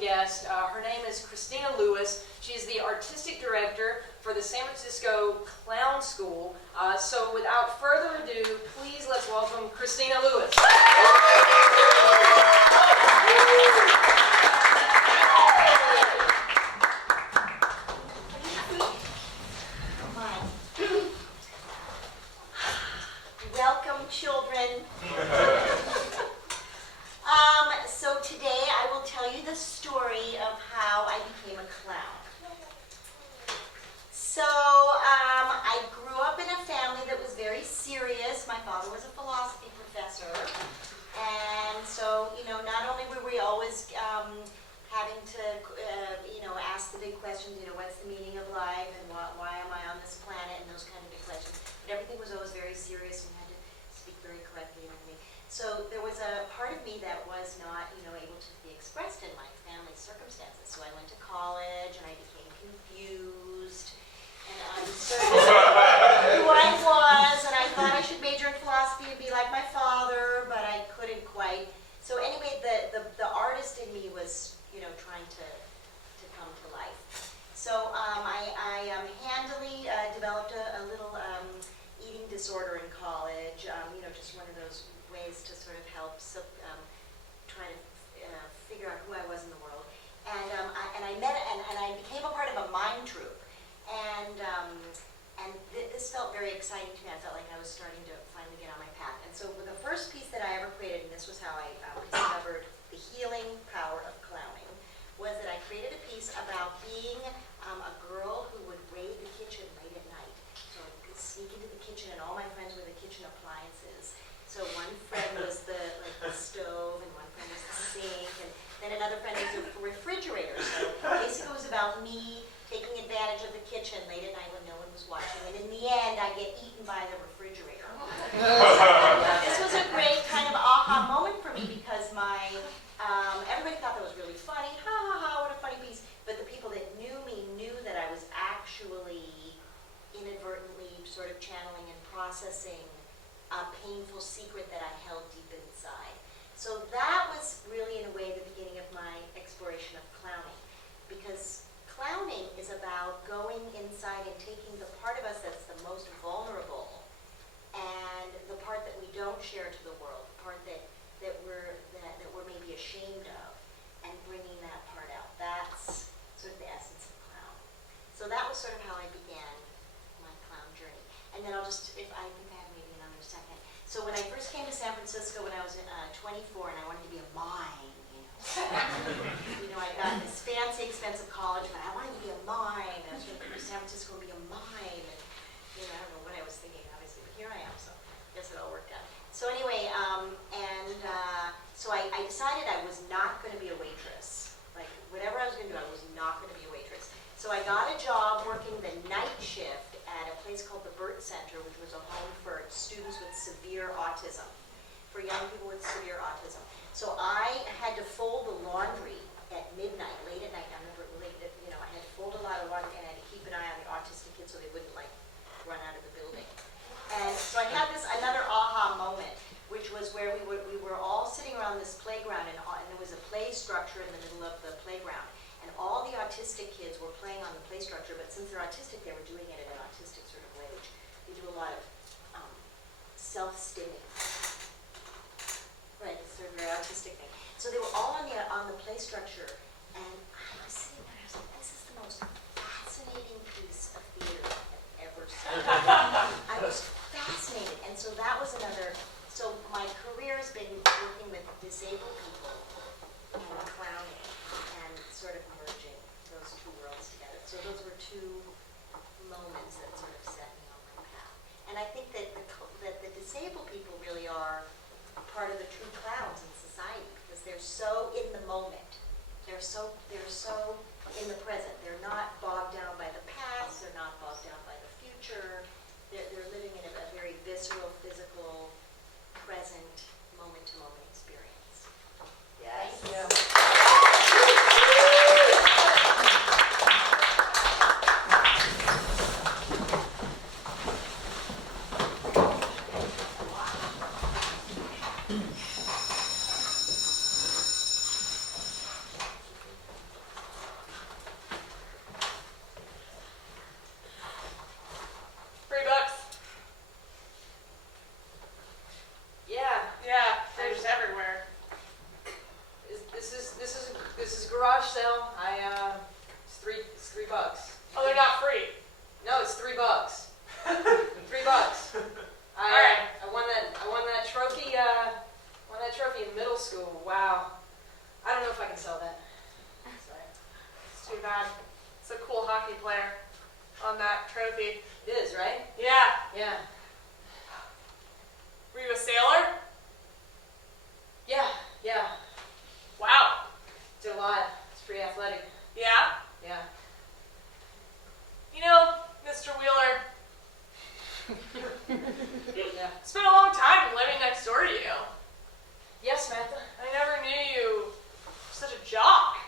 guest. Her name is Christina Lewis. She is the artistic director for the San Francisco Clown School. So without further ado, please let's welcome Christina Lewis. Welcome, children. So today I will tell you the story of how I became a clown. So I grew up in a family that was very serious. My father was a philosophy professor. And so, not only were we always having to, ask the big questions, what's the meaning of life and why am I on this planet and those kind of big questions, but everything was always very serious and you had to speak very correctly and everything. So there was a part of me that was not, able to be expressed in my family circumstances. So I went to college and I became confused and uncertain who I was, and I thought I should major in philosophy and be like my father, but I couldn't quite. So anyway, the artist in me was, trying to come to life. So I handily developed a little eating disorder in college, just one of those ways to sort of help try to figure out who I was in the world. And I became a part of a mime troupe. And this felt very exciting to me. I felt like I was starting to finally get on my path. And so the first piece that I ever created, and this was how I discovered the healing power of clowning, was that I created a piece about being a girl who would raid the kitchen late at night. So I could sneak into the kitchen, and all my friends were the kitchen appliances. So one friend was the stove, and one friend was the sink, and then another friend was the refrigerator. So basically it was about me taking advantage of the kitchen late at night when no one was watching, and in the end I get eaten by the refrigerator. This was a great kind of aha moment for me because everybody thought that was really funny. Ha ha ha, what a funny piece. But the people that knew me knew that I was actually inadvertently sort of channeling and processing a painful secret that I held deep inside. So that was really, in a way, the beginning of my exploration of clowning. Because clowning is about going inside and taking the part of us that's the most vulnerable and the part that we don't share to the world, the part that we're maybe ashamed of, and bringing that part out. That's sort of the essence of clown. So that was sort of how I began my clown journey. And then I think I have maybe another second. So when I first came to San Francisco when I was 24 and I wanted to be a mime, I got this fancy, expensive college, but I wanted to be a mime. I was going to come to San Francisco and be a mime. And, I don't know what I was thinking, obviously, but here I am, so I guess it all worked out. So anyway, so I decided I was not going to be a waitress. Like, whatever I was going to do, I was not going to be a waitress. So I got a job working the night shift at a place called the Burt Center, which was a home for students with severe autism, for young people with severe autism. So I had to fold the laundry at midnight, late at night. I remember I had to fold a lot of laundry and I had to keep an eye on the autistic kids so they wouldn't run out of the building. And so I had another aha moment, which was where we were all sitting around this playground and there was a play structure in the middle of the playground. And all the autistic kids were playing on the play structure, but since they're autistic, they were doing it in an autistic sort of way, which they do a lot of self-stimming. Right, it's sort of a very autistic thing. So they were all on the play structure, and I was sitting there, I was like, this is the most fascinating piece of theater I've ever seen. I was fascinated, and so that was another, so my career has been working with disabled people and clowning, and sort of merging those two worlds together. So those were two moments that sort of set me on my path. And I think that the disabled people really are part of the true clowns in society because they're so in the moment. They're so in the present. They're not bogged down by the past. They're not bogged down by the future. They're living in a very visceral, physical, present, moment-to-moment experience. Yes. Thank you. hockey player on that trophy. It is, right? Yeah. Yeah. Were you a sailor? Yeah, yeah. Wow. Did a lot. It's pretty athletic. Yeah? Yeah. You know, Mr. Wheeler, Yeah. it's been a long time living next door to you. Yes, Samantha. I never knew you were such a jock.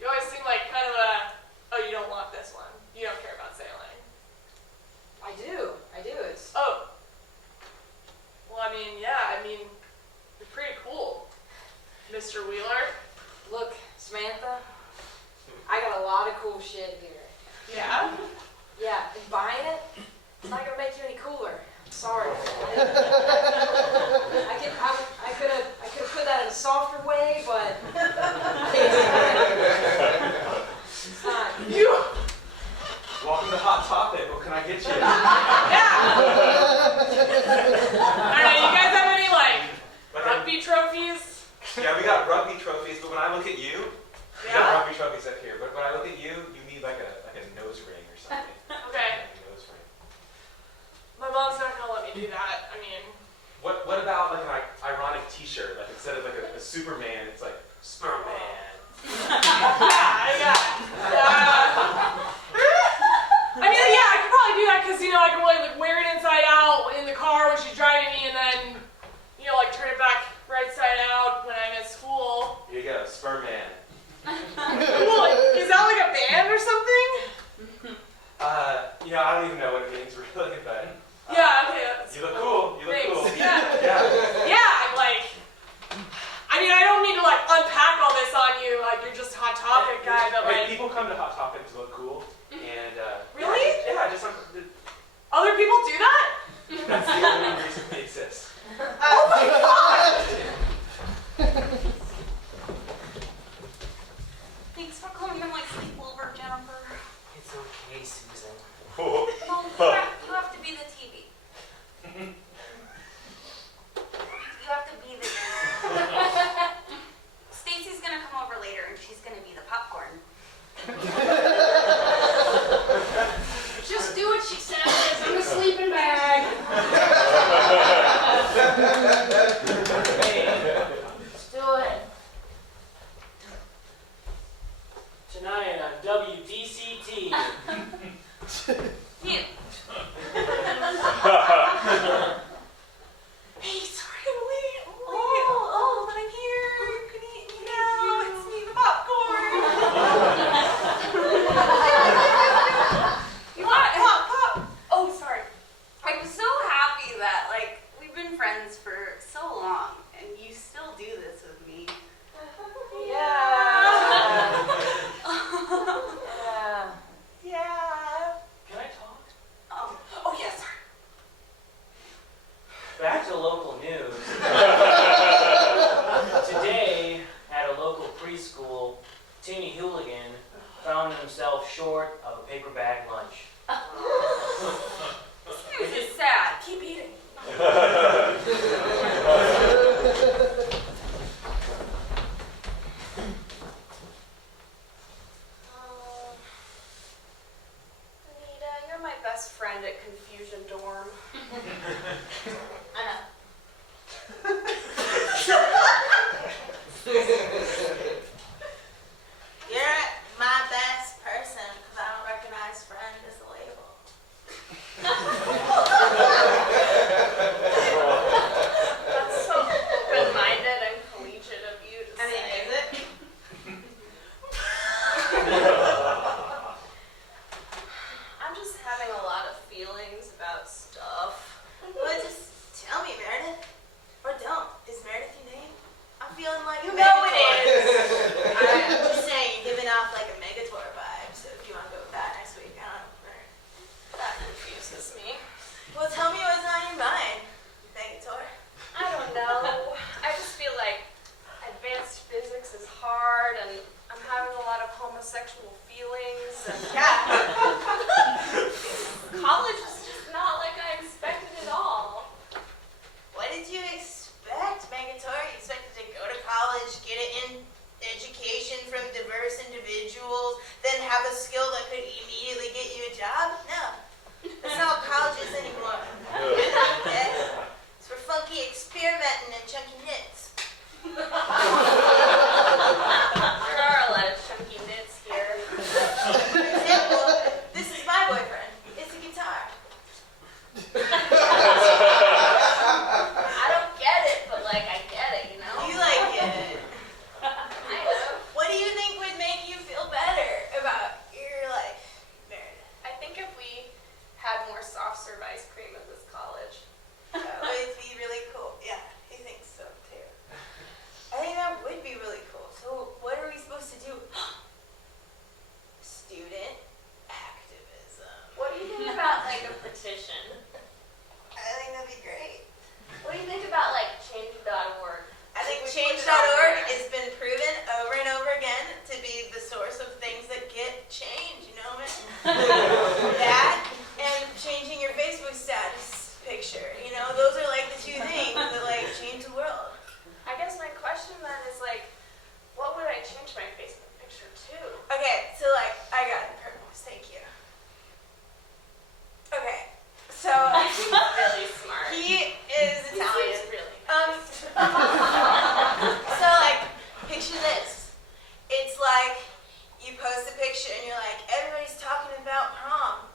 You always seem like kind of a, oh, you don't want this one. You don't care about sailing. I do. It's Oh. Well, I mean, yeah, you're pretty cool, Mr. Wheeler. look, Samantha. I got a lot of cool shit here. Yeah? Yeah, and buying it, it's not gonna make you any cooler. I'm sorry. I could have put that in a softer way, but it's not. You. Welcome to Hot Topic. What can I get you? Yeah. I don't know. You guys have any Like rugby trophies? Yeah, we got rugby trophies, but when I look at you, we got Yeah. rugby trophies up here. But when I look at you, you need like a nose ring or something. Okay. Like a nose ring. My mom's not gonna let me do that. What about like an ironic T-shirt? Like instead of like a Superman, it's like Spurman. Yeah. Yeah, I could probably do that because I can really wear it inside out in the car when she's driving me, and then turn it back right side out when I'm at school. Here you go, Spurman. Well, is that like a band or something? I don't even know what it means really, but Yeah. Okay. That's you look cool. You look Thanks. cool. Yeah. Yeah. I'm like. I don't mean to unpack all this on you like you're just a Hot Topic guy, but Hey, people come to Hot Topic to look cool, and Really? Yeah, just Other people do that? that's the only reason they exist. Oh my god! Thanks for coming to my sleepover, Jennifer. It's okay, Susan. No, you have to be the TV. You have to be the TV. Stacy's gonna come over later and she's gonna be the popcorn. Just do what she says. I'm a sleeping bag. Let's do it. Tonight on WDCT. You. Hey, sorry I'm late. Oh, but I'm here. Good evening. No, it's me, the popcorn. You want Pop. Oh, sorry. I'm so happy that we've been friends for so long, and you still do this with me. Yeah. Yeah. Can I talk? Oh yes, sir. Back to local news. Today, at a local preschool, Timmy Hooligan found himself short of a paper bag lunch. This news is sad. Keep eating. Anita, you're my best friend at Confusion Dorm. I know. You're my best person because I don't recognize friend as a label. That's so open-minded and collegiate of you to say. Is it? I'm just having a lot of feelings about stuff. Well, just tell me, Meredith. Or don't. Is Meredith your name? I'm feeling like You a know it Megator. is. I'm just saying, you're giving off like a Megator vibe. So if you want to go with that next week, I don't know. That confuses me. Well, tell me what's on your mind, Megator. I don't know. I just feel like advanced physics is hard, and I'm having a lot of homosexual feelings. And Yeah. college is just not like I expected at all. What did you expect, Megator? You expected to go to college, get an education from diverse individuals, then have a skill that could That and changing your Facebook status picture. You know, those are like the two things that like change the world. I guess my question then is like, what would I change my Facebook picture to? Okay, so like I got it, purpose. Thank you. Okay, so Really smart. he is Italian. He's really So like, picture this. It's like you post a picture and you're like, everybody's talking about prom,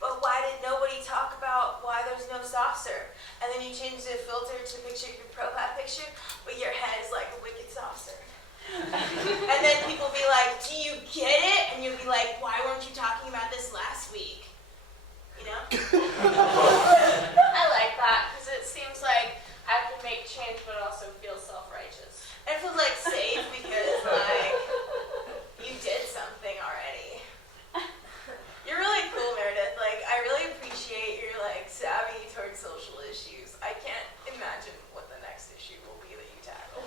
but why did nobody talk about why there's no soft serve? And then you change the filter to picture your profile picture, but your head is like a wicked soft serve. And then people be like, do you get it? And you'll be like, why weren't you talking about this last week? You know? I like that because it seems like I can make change but also feel self-righteous. And it feels like safe because like you did something already. You're really cool, Meredith. Like I really appreciate your like savvy towards social issues. I can't imagine what the next issue will be that you tackle.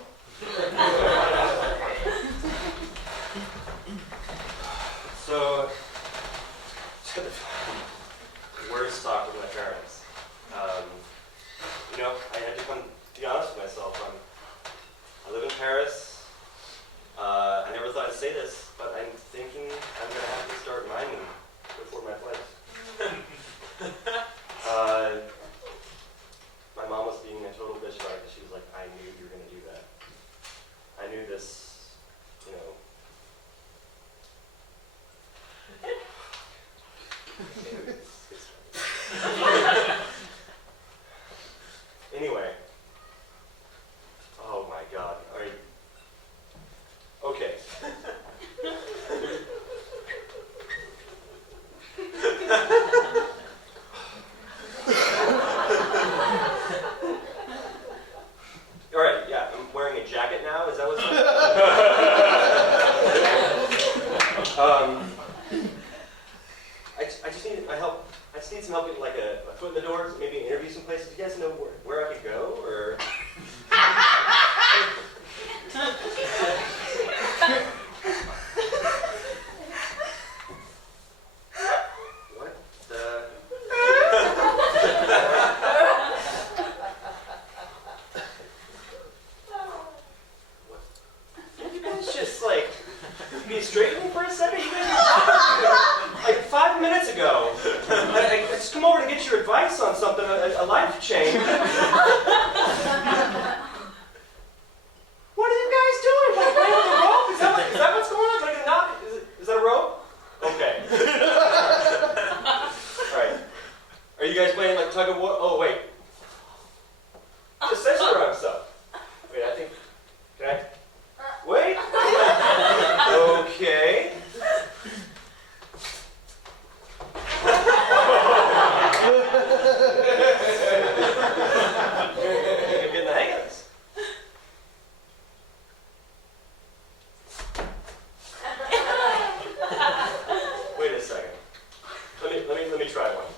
So, words talk with my parents. You know, I had to come be honest with myself. I live in Paris. I never thought I'd say this, but I'm thinking I'm going to have to start miming before my flight. My mom was being a total bitch about it because she was like, I knew you were going to do that. I knew this, you know. Anyway. Oh my God. All right. Okay. All right, yeah, I'm wearing a jacket now. Is that what's I just need help. I just need some help getting like a foot in the door, maybe interview some places. Do you guys know where I could go, or? What the? You guys just like be straight with me for a second? You guys like 5 minutes ago. I just come over to get your advice on something, a life change. What are you guys doing? Like playing with the rope? Is that what's going on? Like a knock? Is that a rope? Okay. Alright. Are you guys playing like tug of war? Oh, wait. Just censor stuff. Wait, I think. Can I? Wait. Okay. I'm getting the hang of this. Wait a second. Let me try one.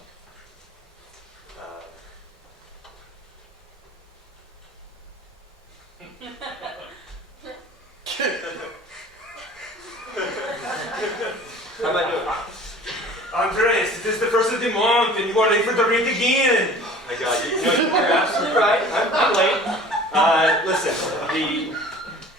How am I doing? Andres, it is the first of the month and you are late for the rent again. Oh my God, you're absolutely right. I'm late. Listen,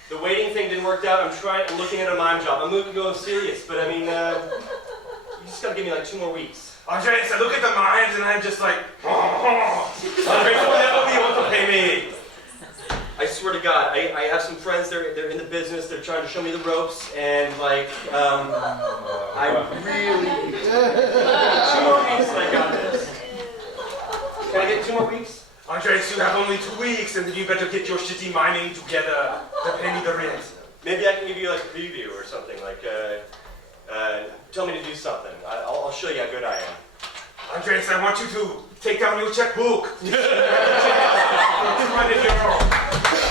the waiting thing didn't work out. I'm looking at a mime job. I'm looking to go serious, but I mean, you just gotta give me like 2 more weeks. Andres, I look at the mimes and I'm just like, Andres will never be able to pay me. I swear to God, I have some friends, they're in the business, they're trying to show me the ropes, and like, I really, 2 more weeks and I got this. Can I get 2 more weeks? Andres, you have only 2 weeks and then you better get your shitty miming together to pay me the rent. Maybe I can give you like a preview or something, like, tell me to do something. I'll show you how good I am. Andres, I want you to take down your checkbook. €200.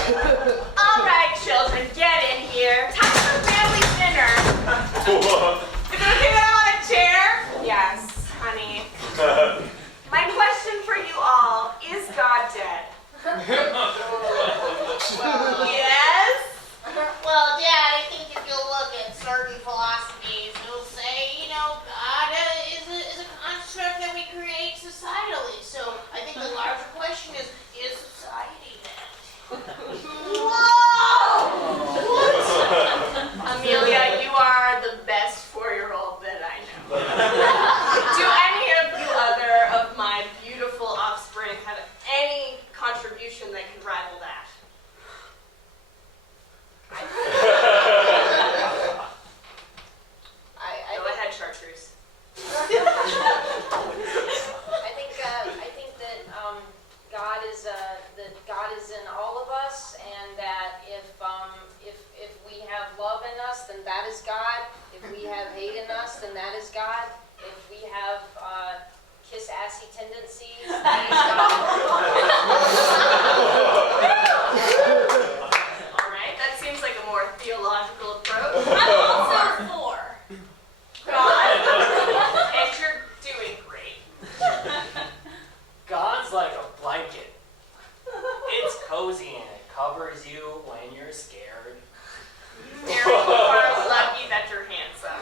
All right, children, get in here. Time for family dinner. Is it okay that I'm on a chair? Yes, honey. My question for you all, is God dead? Yes? Well, Dad, I think if you look at certain philosophies, you'll say, God that is God. If we have hate in us, then that is God. If we have kiss assy tendencies, that is God. All right, that seems like a more theological approach. I'm also for. God, and you're doing great. God's like a blanket. It's cozy and it covers you when you're scared. Derek, you are lucky that you're handsome.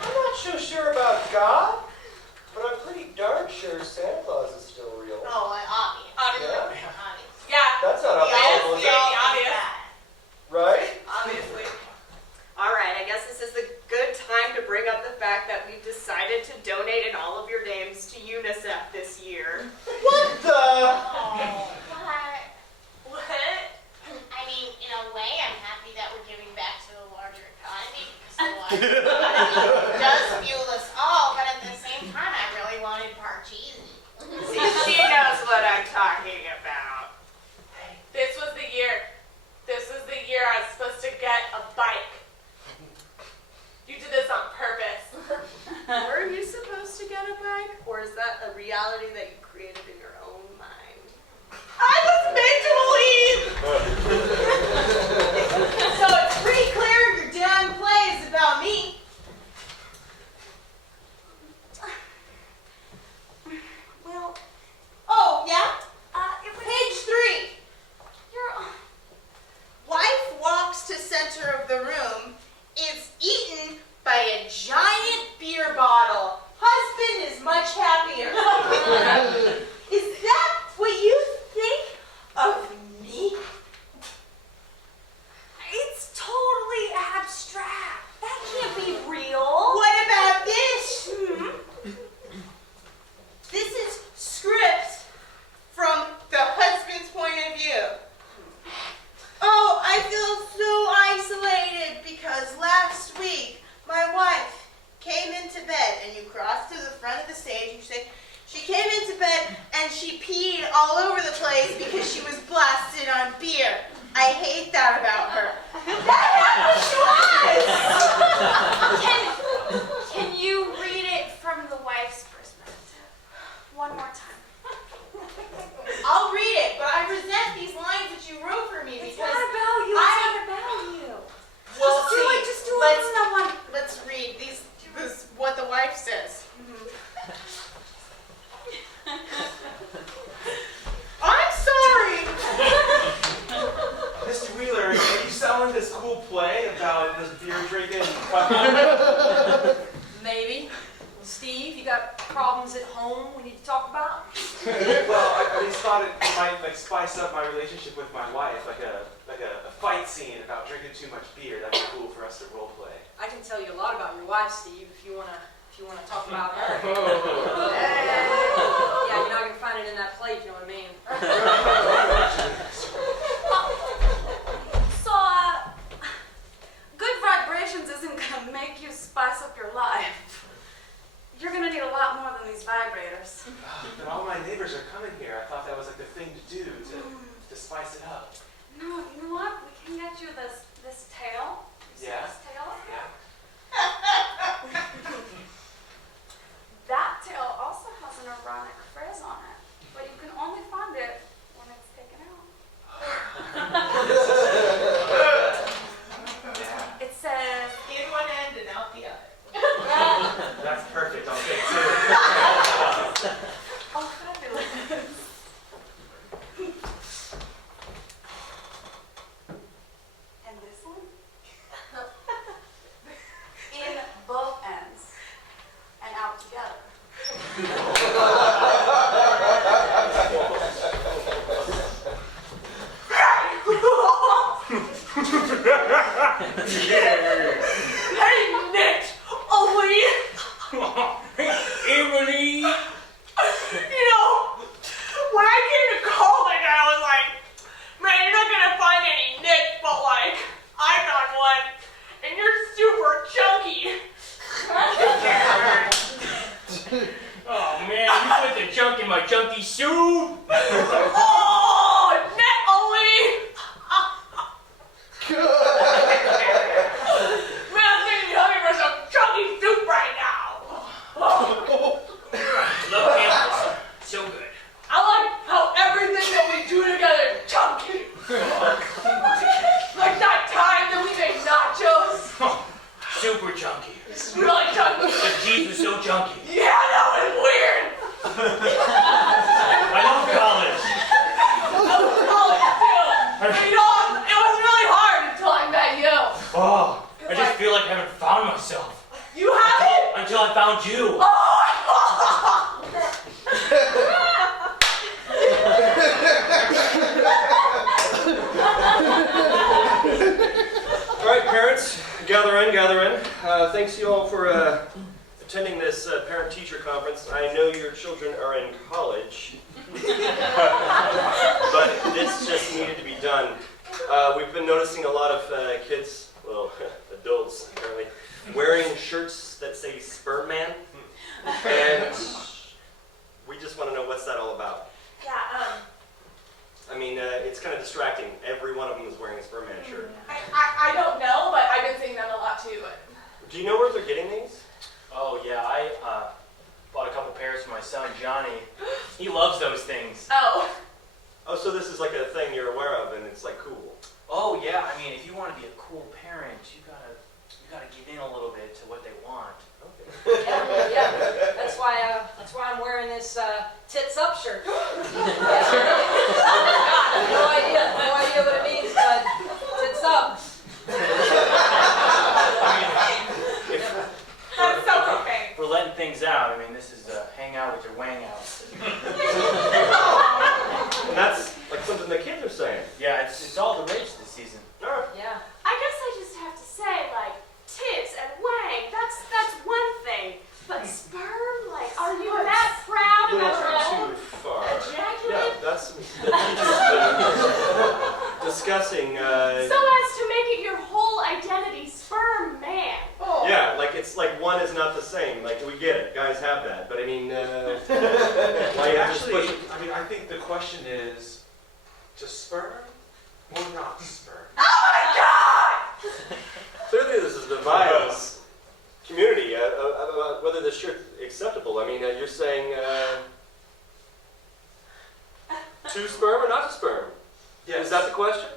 I'm not so sure about God, but I'm pretty darn sure Santa Claus is still real. Oh, obvious. Yeah? Obvious. Yeah, That's not Yes, possible, is yeah. it? obvious. Right? obviously. All right, I guess this is a good time to bring up the fact that we've decided to donate all of your names to UNICEF this year. What the? Oh, what? What? I mean, in a way, I'm happy that we're giving back to the larger economy because the larger economy does fuel us all, but at the same time, I really wanted Parcheesi. See, she knows what I'm talking about. This was the year. This was the year I was supposed to get a bike. You did this on purpose. Were you supposed to get a bike, or is that a reality that you created in your own mind? I was made to believe. So it's pretty clear your damn play is about me. Well, oh, yeah? Page 3. Your wife walks to center of the room, is eaten by a giant beer bottle. Husband is much happier. Is that what you think of me? It's totally abstract. That can't be real. What about this? This is script from the husband's point of view. Oh, I feel so isolated because last week my wife came into bed, and you cross to the front of the stage and you say, she came into bed and she peed all over the place because she was blasted on beer. I hate that about her. That's what she was! Can you read it from the wife's perspective? One more time. I'll read it, but I resent these lines that you wrote for me It's because not about you. It's not about you. Well, Just do see, it. Just do it. Let's read this what the wife says. I'm sorry. Mr. Wheeler, are you selling this cool play about this beer drinking? Maybe. Steve, you got problems at home we need to talk about? Well, I just thought it might spice up my relationship with my wife, like a fight scene about drinking too much beer. That'd be cool for us to role play. I can tell you a lot about your wife, Steve, if you wanna talk about her. Yeah, you're not gonna find it in that play, if you know what I mean. So, good vibrations isn't gonna make you spice up your life. You're gonna need a lot more than these vibrators. But all my neighbors are coming here. I thought that was like the thing to do to spice it up. No, you know what? We can get you this tail. You see Yeah. this tail? Yeah. That tail also has an ironic phrase on it, but you can only find it when it's taken out. It says, In one end and out the other. That's perfect. I'll take two. oh, fabulous. And this one? In both ends and out together. Hey, Nick! Ollie! Emily! You know, when I came to college, I was like, man, you're not gonna find any Nick, but like, I found one, and you're super chunky. Oh man, you put the junk in my junky soup! Oh, Nick, Ollie! I found you. All right, parents, gather in, gather in. Thanks you all for attending this parent-teacher conference. I know your children are in college, but this just needed to be done. We've been noticing a lot of kids, well, adults apparently, wearing shirts that say Sperm Man, and we just want to know what's that all about. Yeah, I mean, it's kind of distracting. Every one of them is wearing a Sperm Man shirt. I don't know, but I've been seeing them a lot too. Do you know where they're getting these? Oh yeah, I bought a couple pairs for my son Johnny. He loves those things. Oh. Oh, so this is like a thing you're aware of, and it's like cool. Oh yeah, I mean, if you want to be a cool parent, you gotta give in a little bit to what they want. Okay. Yeah, that's why I'm wearing this tits up shirt. No idea what it means, but tits up. That's so okay. We're letting things out. I mean, this is hang out with your wang out. And that's like something the kids are saying. Yeah, it's all the rage this season. All right. Yeah. I guess I just have to say, like, tits and wang, that's one thing. But sperm, like, are you that proud about your own Too far. ejaculate? Yeah, that's discussing. So as to make it your whole identity, sperm man. Yeah, like it's like one is not the same. Like we get it, guys have that. But I mean, why you have to Actually, push it? I mean, I think the question is, to sperm or not sperm? Clearly, this is dividing this community about whether this shirt's acceptable. I mean, you're saying to sperm or not to sperm? Yes. Is that the question?